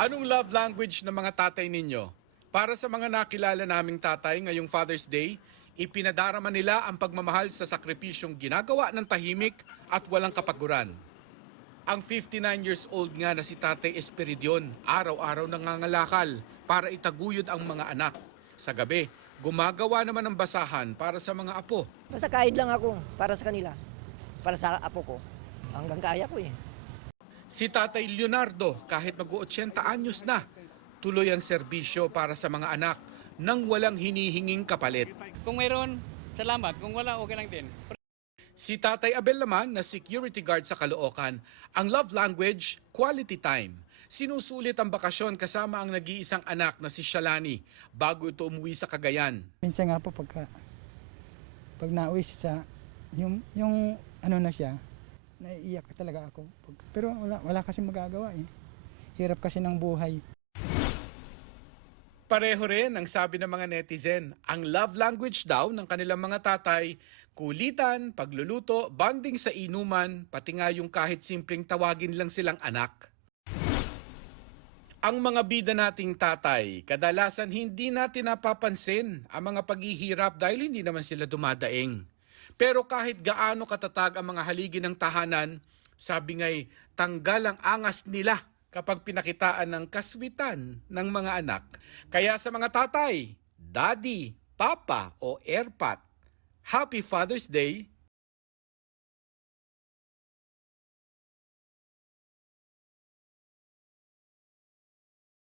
Anong love language ng mga tatay ninyo? Para sa mga nakilala naming tatay ngayong Father's Day, ipinadarama nila ang pagmamahal sa sakripisyong ginagawa ng tahimik at walang kapaguran. Ang 59 years old nga na si Tatay Esperidion, araw-araw nangangalakal para itaguyod ang mga anak. Sa gabi, gumagawa naman ng basahan para sa mga apo. Basta kahit lang ako para sa kanila, para sa apo ko. Hanggang kaya ko eh. Si Tatay Leonardo, kahit mag-80 anyos na, tuloy ang serbisyo para sa mga anak nang walang hinihinging kapalit. Kung mayroon, salamat. Kung wala, okay lang din. Si Tatay Abel naman na security guard sa Caloocan, ang love language, quality time. Sinusulit ang bakasyon kasama ang nag-iisang anak na si Shalani bago ito umuwi sa Cagayan. Minsan nga po pag nauwi siya sa yung ano na siya, naiiyak talaga ako. Pero wala kasi magagawa eh. Hirap kasi ng buhay. Pareho rin ang sabi ng mga netizen, ang love language daw ng kanilang mga tatay, kulitan, pagluluto, bonding sa inuman, pati nga yung kahit simpleng tawagin lang silang anak. Ang mga bida nating tatay, kadalasan hindi natin napapansin ang mga paghihirap dahil hindi naman sila dumadaing. Pero kahit gaano katatag ang mga haligi ng tahanan, sabi nga'y tanggal ang angas nila kapag pinakitaan ng kaswitan ng mga anak. Kaya sa mga tatay, daddy, papa o airpat, Happy Father's Day!